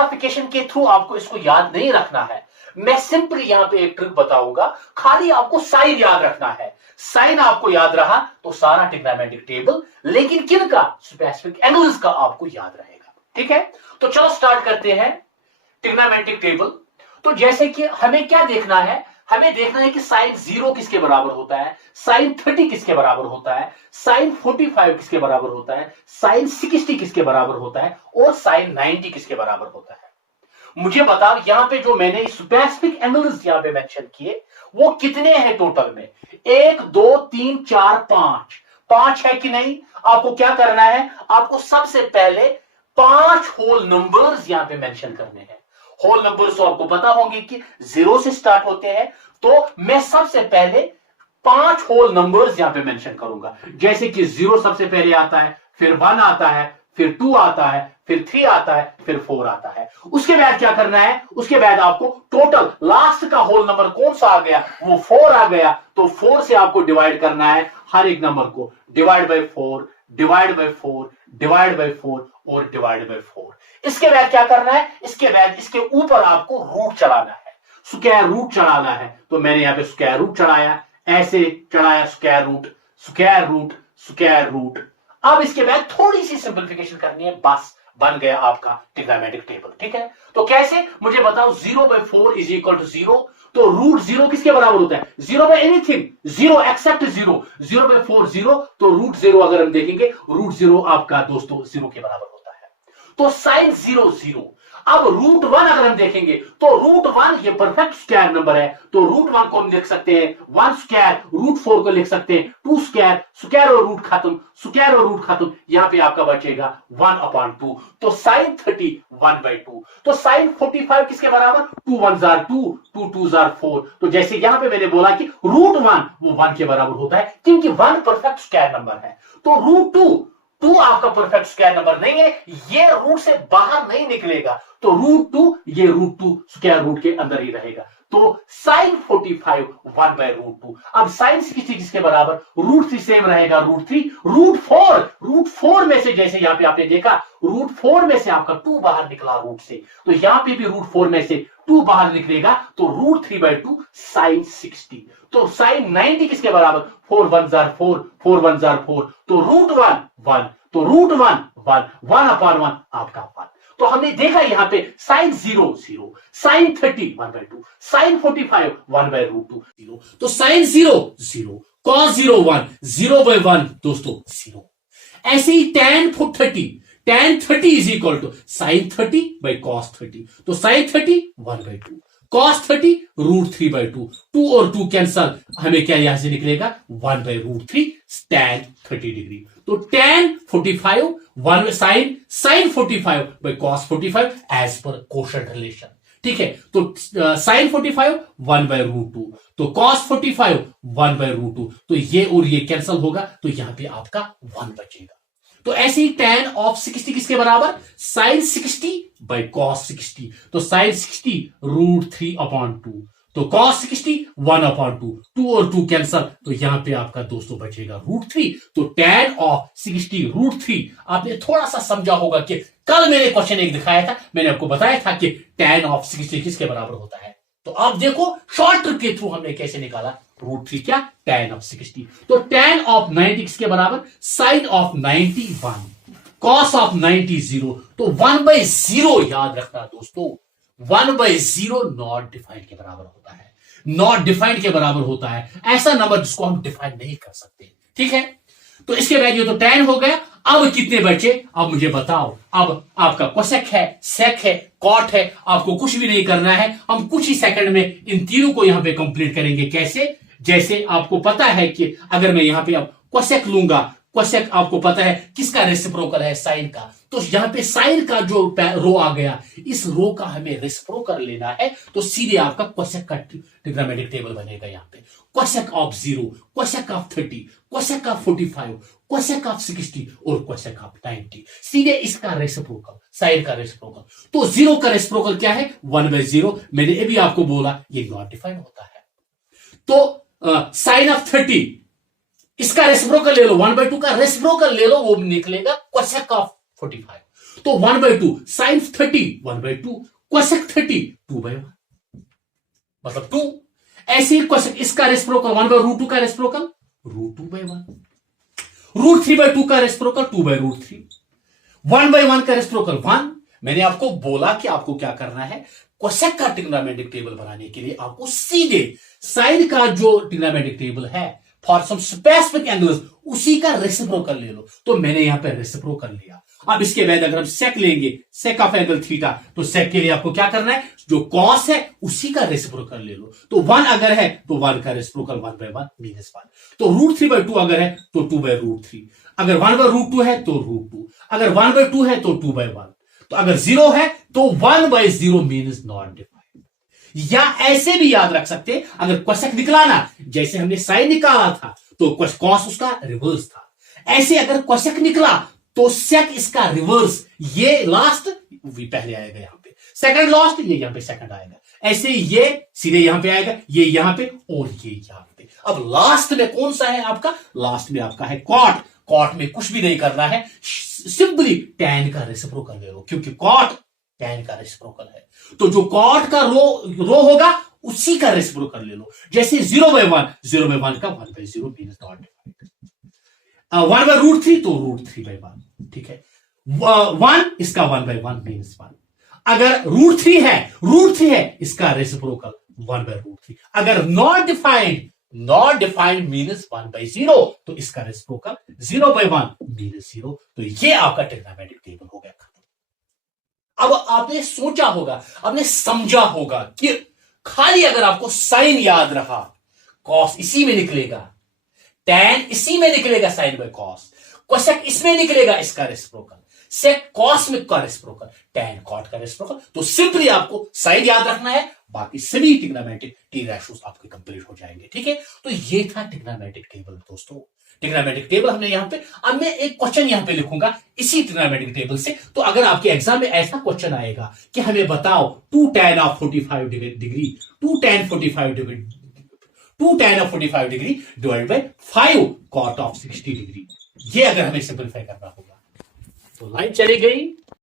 Notification के through आपको इसको याद नहीं रखना है। मैं सिंपली यहां पे एक ट्रिक बताऊंगा, खाली आपको साइन याद रखना है। साइन आपको याद रहा तो सारा ट्रिग्नोमेट्रिक टेबल, लेकिन किन का? स्पेसिफिक एंगल्स का आपको याद रहेगा। ठीक है, तो चलो स्टार्ट करते हैं ट्रिग्नोमेट्रिक टेबल। तो जैसे कि हमें क्या देखना है, हमें देखना है कि साइन 0 किसके बराबर होता है, साइन 30 किसके बराबर होता है, साइन 45 किसके बराबर होता है, साइन 60 किसके बराबर होता है, और साइन 90 किसके बराबर होता है। मुझे बताओ यहां पे जो मैंने स्पेसिफिक एंगल्स यहां पे मेंशन किए वो कितने हैं टोटल में? 1 2 3 4 5 है कि नहीं? आपको क्या करना है, आपको सबसे पहले 5 होल नंबर्स यहां पे मेंशन करने हैं। होल नंबर्स तो आपको पता होंगे कि 0 से स्टार्ट होते हैं, तो मैं सबसे पहले 5 होल नंबर्स यहां पे मेंशन करूंगा। जैसे कि 0 सबसे पहले आता है, फिर 1 आता है, फिर 2 आता है, फिर 3 आता है, फिर 4 आता है। उसके बाद क्या करना है, उसके बाद आपको टोटल लास्ट का होल नंबर कौन सा आ गया, वो 4 आ गया, तो 4 से आपको डिवाइड करना है हर एक नंबर को, divide by 4, divide by 4, divide by 4 और डिवाइड बाय 4। इसके बाद क्या करना है, इसके बाद इसके ऊपर आपको रूट चलाना है, स्क्वायर रूट चढ़ाना है। तो मैंने यहां पे स्क्वायर रूट चढ़ाया, ऐसे चढ़ाया square root, square root, square root. अब इसके बाद थोड़ी सी सिंपलीफिकेशन करनी है, बस बन गया आपका ट्रिग्नोमेट्रिक टेबल। ठीक है, तो कैसे मुझे बताओ, 0/4 इज इक्वल टू 0, तो रूट 0 किसके बराबर होता है? 0 बाय एनीथिंग, 0 एक्सेप्ट 0, 0/4 0, तो रूट 0 अगर हम देखेंगे, रूट 0 आपका दोस्तों 0 के बराबर होता है। तो साइन 0 0। अब रूट 1 अगर हम देखेंगे तो रूट 1 ये परफेक्ट स्क्वायर नंबर है, तो रूट 1 को हम लिख सकते हैं 1 स्क्वायर, रूट 4 को लिख सकते हैं 2 स्क्वायर, स्क्वायर और रूट खत्म, स्क्वायर और रूट खत्म, यहां पे आपका बचेगा 1/2, तो साइन 30 1/2। तो साइन 45 किसके बराबर? 2 1 जार 2, 2 2 जार 4। तो जैसे यहां पे मैंने बोला कि रूट 1 वो 1 के बराबर होता है, क्योंकि 1 परफेक्ट स्क्वायर नंबर है। तो रूट 2 आपका परफेक्ट स्क्वायर नंबर नहीं है, ये रूट से बाहर नहीं निकलेगा, तो रूट 2 ये रूट 2 स्क्वायर रूट के अंदर ही रहेगा। तो साइन 45 1/√2। अब साइन 60 किसके बराबर? रूट 3 सेम रहेगा, रूट 3, रूट 4 में से, जैसे यहां पे आपने देखा रूट 4 में से आपका 2 बाहर निकला रूट से, तो यहां पे भी रूट 4 में से 2 बाहर निकलेगा, तो रूट 3/2 साइन 60। तो साइन 90 किसके बराबर? 4 1 जार 4, 4 1 जार 4, तो रूट 1 1, तो रूट 1 1, 1/1 आपका 1। तो हमने देखा यहां पे साइन 0 0, साइन 30 1/2, साइन 45 1/√2 0, तो साइन 0 0, कॉस 0 1, 0/1 दोस्तों 0। ऐसे ही tan 30 is equal to sine 30 by cos 30, तो साइन 30 1/2, कॉस 30 रूट 3/2, 2 और 2 कैंसल, हमें क्या यहां से निकलेगा 1/√3 tan 30 डिग्री। तो tan 45 1 sine 45 by cos 45 as per quotient relation. ठीक है, तो साइन 45 1/√2, तो कॉस 45 1/√2, तो ये और ये कैंसल होगा, तो यहां पे आपका 1 बचेगा। तो ऐसे ही tan ऑफ 60 किसके बराबर? साइन 60 बाई कॉस 60, तो साइन 60 रूट 3/2, तो cos 60 1/2, 2 और 2 कैंसल, तो यहां पे आपका दोस्तों बचेगा रूट 3। तो tan ऑफ 60 रूट 3, आपने थोड़ा सा समझा होगा कि कल मैंने क्वेश्चन एक दिखाया था, मैंने आपको बताया था कि tan ऑफ 60 किसके बराबर होता है। तो आप देखो शॉर्ट ट्रिक के थ्रू हमने कैसे निकाला रूट 3 क्या? tan of 60। तो tan ऑफ 90 किसके बराबर? साइन ऑफ 90 1, cos ऑफ 90 0, तो 1/0 याद रखना दोस्तों, 1/0 नॉट डिफाइंड के बराबर होता है, नॉट डिफाइंड के बराबर होता है ऐसा नंबर जिसको हम डिफाइन नहीं कर सकते। ठीक है, तो इसके बाद ये तो tan हो गया। अब कितने बचे? अब मुझे बताओ। अब आपका कोसेक है, सेक है, कॉट है, आपको कुछ भी नहीं करना है, हम कुछ ही सेकंड में इन तीनों को यहां पे कंप्लीट करेंगे। कैसे? जैसे आपको पता है कि अगर मैं यहां पे अब कोसेक लूंगा, कोसेक आपको पता है किसका रेसिप्रोकल है? साइन का, तो यहां पे साइन का जो रो आ गया, इस रो का हमें रेसिप्रोकल लेना है, तो सीधे आपका कोसेक का ट्रिग्नोमेट्रिक टेबल बनेगा। यहां पे cosec of 0, cosec of 30, cosec of 45, cosec of 60 और कोसेक ऑफ 90, सीधे इसका रेसिप्रोकल, साइन का रेसिप्रोकल। तो 0 का रेसिप्रोकल क्या है? 1/0। मैंने अभी आपको बोला ये नॉट डिफाइंड होता है। तो साइन ऑफ 30 इसका रेसिप्रोकल ले लो, 1/2 का रेसिप्रोकल ले लो, वो निकलेगा कोसेक ऑफ 45। तो 1/2 साइन 30 1/2 कोसेक 30 2/1 मतलब 2। ऐसे ही कोसेक इसका रेसिप्रोकल 1/√2 का रेसिप्रोकल √2/1, √3/2 का रेसिप्रोकल 2/√3, 1/1 का रेसिप्रोकल 1। मैंने आपको बोला कि आपको क्या करना है, कोसेक का ट्रिग्नोमेट्रिक टेबल बनाने के लिए आपको सीधे साइन का जो ट्रिग्नोमेट्रिक टेबल है फॉर सम स्पेसिफिक एंगल्स उसी का रेसिप्रोकल ले लो। तो मैंने यहां पे रेसिप्रोकल लिया। अब इसके बाद अगर हम सेक लेंगे, सेक ऑफ एंगल थीटा, तो सेक के लिए आपको क्या करना है, जो कॉस है उसी का रेसिप्रोकल ले लो। तो 1 अगर है तो 1 का रेसिप्रोकल 1/1 -1। तो √3/2 अगर है तो 2/√3, अगर 1/√2 है तो √2, अगर 1/2 है तो 2/1, तो अगर 0 है तो 1/0 मीन्स नॉट डिफाइंड। या ऐसे भी याद रख सकते हैं, अगर कोसेक निकलाना जैसे हमने साइन निकाला था तो कॉस उसका रिवर्स था, ऐसे अगर कोसेक निकला तो सेक इसका रिवर्स, ये लास्ट भी पहले आएगा, यहां पे सेकंड लास्ट, ये यहां पे सेकंड आएगा, ऐसे ये सीधे यहां पे आएगा, ये यहां पे और ये यहां पे। अब लास्ट में कौन सा है आपका, लास्ट में आपका है कॉट। कॉट में कुछ भी नहीं करना है, सिंपली टैन का रेसिप्रोकल ले लो, क्योंकि कॉट टैन का रेसिप्रोकल है। तो जो कॉट का रो होगा उसी का रेसिप्रोकल ले लो। जैसे 0/1 का 1/0 मीन्स नॉट डिफाइंड, 1/√3 तो √3/1, ठीक है। 1 इसका 1/1 मीन्स 1। अगर √3 है इसका रेसिप्रोकल 1/√3। अगर नॉट डिफाइंड मीन्स 1/0, तो इसका रेसिप्रोकल 0/1 मीन्स 0। तो ये आपका ट्रिग्नोमेट्रिक टेबल हो गया खत्म। अब आपने सोचा होगा, आपने समझा होगा कि खाली अगर आपको साइन याद रहा, कॉस इसी में निकलेगा, टैन इसी में निकलेगा साइन बाय कॉस, कोसेक इसमें निकलेगा इसका रेसिप्रोकल, सेक कॉस में का रेसिप्रोकल, टैन कॉट का रेसिप्रोकल। तो सिंपली आपको साइन याद रखना है, बाकी सभी ट्रिग्नोमेट्रिक टी रेशियोज आपके कंप्लीट हो जाएंगे, ठीक है। तो ये था ट्रिग्नोमेट्रिक टेबल दोस्तों, ट्रिग्नोमेट्रिक टेबल हमने यहां पे। अब मैं एक क्वेश्चन यहां पे लिखूंगा इसी ट्रिग्नोमेट्रिक टेबल से। तो अगर आपके एग्जाम में ऐसा क्वेश्चन आएगा कि हमें बताओ 2 tan of 45 degree, 2 tan 45 degree divide by 5 cot of 60 degree, ये अगर हमें सिंपलीफाई करना होगा, तो लाइन चली गई।